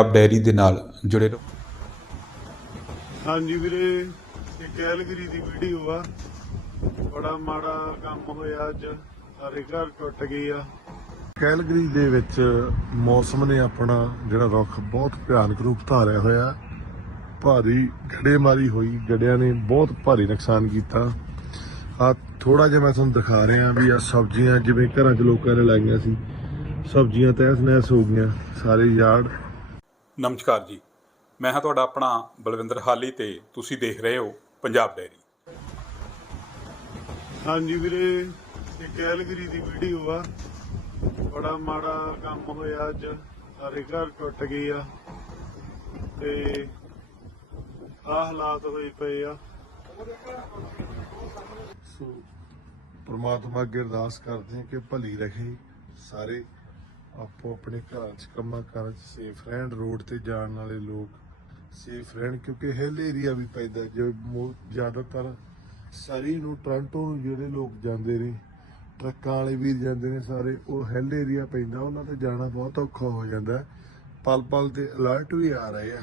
Punjab dairy ਦੇ ਨਾਲ ਜੁੜੇ ਰਹੋ। ਹਾਂਜੀ ਵੀਰੇ, ਇਹ ਕੈਲਗਰੀ ਦੀ ਵੀਡੀਓ ਆ। ਬੜਾ ਮਾੜਾ ਕੰਮ ਹੋਇਆ ਅੱਜ। ਸਾਰੇ ਘਰ ਟੁੱਟ ਗਏ ਆ। ਕੈਲਗਰੀ ਦੇ ਵਿੱਚ ਮੌਸਮ ਨੇ ਆਪਣਾ ਜਿਹੜਾ ਰੁੱਖ, ਬਹੁਤ ਭਿਆਨਕ ਰੂਪ ਧਾਰਿਆ ਹੋਇਆ। ਭਾਰੀ ਗੜੇਮਾਰੀ ਹੋਈ ਗੜਿਆਂ ਨੇ ਬਹੁਤ ਭਾਰੀ ਨੁਕਸਾਨ ਕੀਤਾ। ਆ ਥੋੜਾ ਜਿਹਾ ਮੈਂ ਤੁਹਾਨੂੰ ਦਿਖਾ ਰਿਹਾ ਵੀ ਆ ਸਬਜ਼ੀਆਂ, ਜਿਵੇਂ ਘਰਾਂ 'ਚ ਲੋਕਾਂ ਨੇ ਲਾਈਆਂ ਸੀ, ਸਬਜ਼ੀਆਂ ਤਹਿਸ ਨਹਿਸ ਹੋ ਗਈਆਂ, ਸਾਰੇ ਯਾਰਡ ਨਮਸਕਾਰ ਜੀ। ਮੈਂ ਹਾਂ ਤੁਹਾਡਾ ਆਪਣਾ ਬਲਵਿੰਦਰ ਹਾਲੀ ਤੇ ਤੁਸੀਂ ਦੇਖ ਰਹੇ ਹੋ ਪੰਜਾਬ ਡੈਰੀ। ਹਾਂਜੀ ਵੀਰੇ ਇਹ ਕੈਲਗਰੀ ਦੀ ਵੀਡੀਓ ਆ। ਬੜਾ ਮਾੜਾ ਕੰਮ ਹੋਇਆ ਅੱਜ। ਸਾਰੇ ਘਰ ਟੁੱਟ ਗਏ ਆ। ਤੇ ਆ ਹਾਲਾਤ ਹੋਏ ਪਏ ਆ। ਸੋ ਪ੍ਰਮਾਤਮਾ ਅੱਗੇ ਅਰਦਾਸ ਕਰਦੇ ਹਾਂ ਕਿ ਭਲੀ ਰਹੇ ਸਾਰੇ। ਆਪੋ ਆਪਣੇ ਘਰਾਂ 'ਚ ਕੰਮਾਂ ਕਾਰਾਂ 'ਚ ਸੇਫ ਰਹਿਣ, ਰੋਡ ਤੇ ਜਾਣ ਵਾਲੇ ਲੋਕ ਸੇਫ ਰਹਿਣ, ਕਿਉਂਕਿ ਹਿੱਲ ਏਰੀਆ ਵੀ ਪੈਂਦਾ, ਜੇ ਮੋ- ਜ਼ਿਆਦਾਤਰ ਸਰੀ ਨੂੰ ਟ੍ਰਾਂਟੋ ਨੂੰ ਜਿਹੜੇ ਲੋਕ ਜਾਂਦੇ ਨੇ, ਟਰੱਕਾਂ ਵਾਲੇ ਵੀ ਜਾਂਦੇ ਨੇ ਸਾਰੇ, ਉਹ ਹਿੱਲ ਏਰੀਆ ਪੈਂਦਾ, ਉਹਨਾਂ ਤੇ ਜਾਣਾ ਬਹੁਤ ਔਖਾ ਹੋ ਜਾਂਦਾ। ਪਲ ਪਲ ਤੇ ਅਲਰਟ ਵੀ ਆ ਰਹੇ ਆ।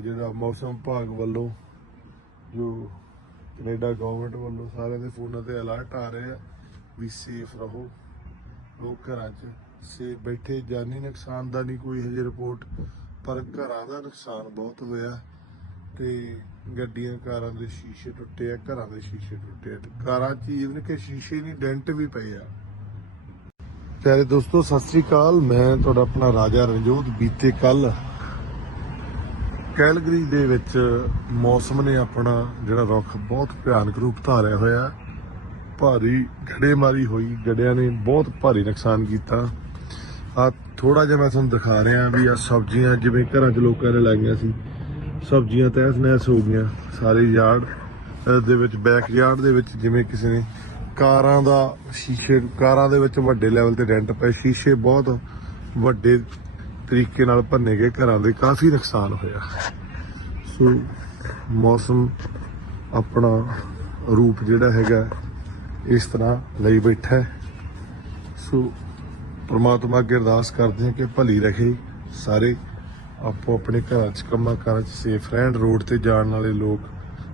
ਜਿਹੜਾ ਮੌਸਮ ਵਿਭਾਗ ਵੱਲੋਂ, ਜੋ ਕੈਨੇਡਾ ਗਵਰਨਮੈਂਟ ਵੱਲੋਂ ਸਾਰਿਆਂ ਦੇ ਫੋਨਾਂ ਤੇ ਅਲਰਟ ਆ ਰਹੇ ਆ, ਵੀ ਸੇਫ ਰਹੋ। ਲੋਕ ਘਰਾਂ 'ਚ ਸੇਫ ਬੈਠੇ, ਜਾਨੀ ਨੁਕਸਾਨ ਦਾ ਨਹੀਂ ਕੋਈ ਹਜੇ ਰਿਪੋਰਟ ਪਰ ਘਰਾਂ ਦਾ ਨੁਕਸਾਨ ਬਹੁਤ ਹੋਇਆ ਤੇ ਗੱਡੀਆਂ, ਕਾਰਾਂ ਦੇ ਸ਼ੀਸ਼ੇ ਟੁੱਟੇ ਆ, ਘਰਾਂ ਦੇ ਸ਼ੀਸ਼ੇ ਟੁੱਟੇ ਆ ਤੇ ਕਾਰਾਂ 'ਚ ਈਵਨ ਕਿ ਸ਼ੀਸ਼ੇ ਨਹੀਂ, ਡੈਂਟ ਵੀ ਪਏ ਆ। ਪਿਆਰੇ ਦੋਸਤੋ, ਸਤਿ ਸ੍ਰੀ ਅਕਾਲ। ਮੈਂ ਤੁਹਾਡਾ ਆਪਣਾ ਰਾਜਾ ਰਣਜੋਤ, ਬੀਤੇ ਕੱਲ ਕੈਲਗਰੀ ਦੇ ਵਿੱਚ ਮੌਸਮ ਨੇ ਆਪਣਾ ਜਿਹੜਾ ਰੁੱਖ ਬਹੁਤ ਭਿਆਨਕ ਰੂਪ ਧਾਰਿਆ ਹੋਇਆ। ਭਾਰੀ ਗੜੇਮਾਰੀ ਹੋਈ ਗੜਿਆਂ ਨੇ ਬਹੁਤ ਭਾਰੀ ਨੁਕਸਾਨ ਕੀਤਾ। ਆ ਥੋੜਾ ਜਿਹਾ ਮੈਂ ਤੁਹਾਨੂੰ ਦਿਖਾ ਰਿਹਾ ਵੀ ਆ ਸਬਜ਼ੀਆਂ ਜਿਵੇਂ ਘਰਾਂ 'ਚ ਲੋਕਾਂ ਨੇ ਲਾਈਆਂ ਸੀ, ਸਬਜ਼ੀਆਂ ਤਹਿਸ ਨਹਿਸ ਹੋ ਗਈਆਂ, ਸਾਰੇ ਯਾਰਡ ਦੇ ਵਿੱਚ ਬੈਕ ਯਾਰਡ ਦੇ ਵਿੱਚ ਜਿਵੇਂ ਕਿਸੇ ਨੇ ਕਾਰਾਂ ਦਾ ਸ਼ੀਸ਼ੇ, ਕਾਰਾਂ ਦੇ ਵਿੱਚ ਵੱਡੇ ਲੈਵਲ ਤੇ ਡੈਂਟ ਪਏ, ਸ਼ੀਸ਼ੇ ਬਹੁਤ ਵੱਡੇ ਤਰੀਕੇ ਨਾਲ ਭੰਨੇ ਗਏ, ਘਰਾਂ ਦੇ ਕਾਫੀ ਨੁਕਸਾਨ ਹੋਇਆ। ਸੋ ਮੌਸਮ ਆਪਣਾ ਰੂਪ ਜਿਹੜਾ ਹੈਗਾ ਇਸ ਤਰ੍ਹਾਂ ਲਈ ਬੈਠਾ ਸੋ ਪ੍ਰਮਾਤਮਾ ਅੱਗੇ ਅਰਦਾਸ ਕਰਦੇ ਹਾਂ ਕਿ ਭਲੀ ਰਹੇ ਸਾਰੇ। ਆਪੋ ਆਪਣੇ ਘਰਾਂ 'ਚ ਕੰਮਾਂ ਕਾਰਾਂ 'ਚ ਸੇਫ ਰਹਿਣ, ਰੋਡ ਤੇ ਜਾਣ ਵਾਲੇ ਲੋਕ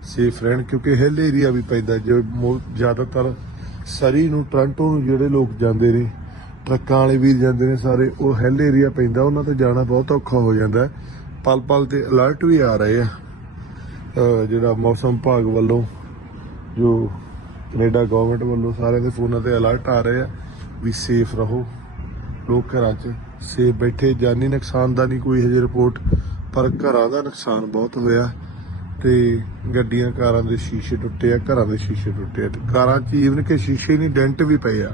ਸੇਫ ਰਹਿਣ, ਕਿਉਂਕਿ ਹਿੱਲ ਏਰੀਆ ਵੀ ਪੈਂਦਾ, ਜੋ ਮੋ- ਜ਼ਿਆਦਾਤਰ ਸਰੀ ਨੂੰ, ਟ੍ਰਾਂਟੋ ਨੂੰ ਜਿਹੜੇ ਲੋਕ ਜਾਂਦੇ ਨੇ, ਟਰੱਕਾਂ ਵਾਲੇ ਵੀਰ ਜਾਂਦੇ ਨੇ ਸਾਰੇ, ਉਹ ਹਿੱਲ ਏਰੀਆ ਪੈਂਦਾ, ਉਹਨਾਂ ਤੇ ਜਾਣਾ ਬਹੁਤ ਔਖਾ ਹੋ ਜਾਂਦਾ। ਪਲ ਪਲ ਤੇ ਅਲਰਟ ਵੀ ਆ ਰਹੇ ਆ। ਜਿਹੜਾ ਮੌਸਮ ਵਿਭਾਗ ਵੱਲੋਂ ਜੋ ਕੈਨੇਡਾ ਗਵਰਨਮੈਂਟ ਵੱਲੋਂ ਸਾਰਿਆਂ ਦੇ ਫੋਨਾਂ ਤੇ ਅਲਰਟ ਆ ਰਹੇ ਆ ਵੀ ਸੇਫ ਰਹੋ। ਲੋਕ ਘਰਾਂ 'ਚ ਸੇਫ ਬੈਠੇ, ਜਾਨੀ ਨੁਕਸਾਨ ਦਾ ਨਹੀਂ ਕੋਈ ਹਜੇ ਰਿਪੋਰਟ ਪਰ ਘਰਾਂ ਦਾ ਨੁਕਸਾਨ ਬਹੁਤ ਹੋਇਆ ਤੇ ਗੱਡੀਆਂ, ਕਾਰਾਂ ਦੇ ਸ਼ੀਸ਼ੇ ਟੁੱਟੇ ਆ, ਘਰਾਂ ਦੇ ਸ਼ੀਸ਼ੇ ਟੁੱਟੇ ਆ ਤੇ ਕਾਰਾਂ 'ਚ ਈਵਨ ਕਿ ਸ਼ੀਸ਼ੇ ਨਹੀਂ ਡੈਂਟ ਵੀ ਪਏ ਆ।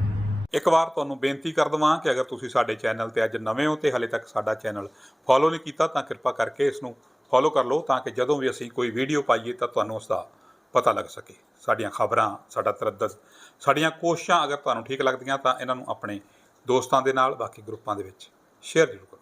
ਇੱਕ ਵਾਰ ਤੁਹਾਨੂੰ ਬੇਨਤੀ ਕਰ ਦਵਾਂ ਕਿ ਅਗਰ ਤੁਸੀਂ ਸਾਡੇ ਚੈਨਲ ਤੇ ਅੱਜ ਨਵੇਂ ਹੋ ਤੇ ਹਲੇ ਤੱਕ ਸਾਡਾ ਚੈਨਲ ਫੋਲੋ ਨਹੀਂ ਕੀਤਾ, ਤਾਂ ਕਿਰਪਾ ਕਰਕੇ ਇਸ ਨੂੰ ਫੋਲੋ ਕਰ ਲਓ ਤਾਂ ਕਿ ਜਦੋਂ ਵੀ ਅਸੀਂ ਕੋਈ ਵੀਡੀਓ ਪਾਈਏ ਤਾਂ ਤੁਹਾਨੂੰ ਉਸ ਦਾ ਪਤਾ ਲੱਗ ਸਕੇ। ਸਾਡੀਆਂ ਖਬਰਾਂ, ਸਾਡਾ ਤਰੱਦਦ ਸਾਡੀਆਂ ਕੋਸ਼ਿਸ਼ਾਂ ਅਗਰ ਤੁਹਾਨੂੰ ਠੀਕ ਲੱਗਦੀਆਂ ਤਾਂ ਇਹਨਾਂ ਨੂੰ ਆਪਣੇ ਦੋਸਤਾਂ ਦੇ ਨਾਲ, ਬਾਕੀ ਗਰੁੱਪਾਂ ਦੇ ਵਿੱਚ ਸ਼ੇਅਰ ਜ਼ਰੂਰ ਕਰੋ।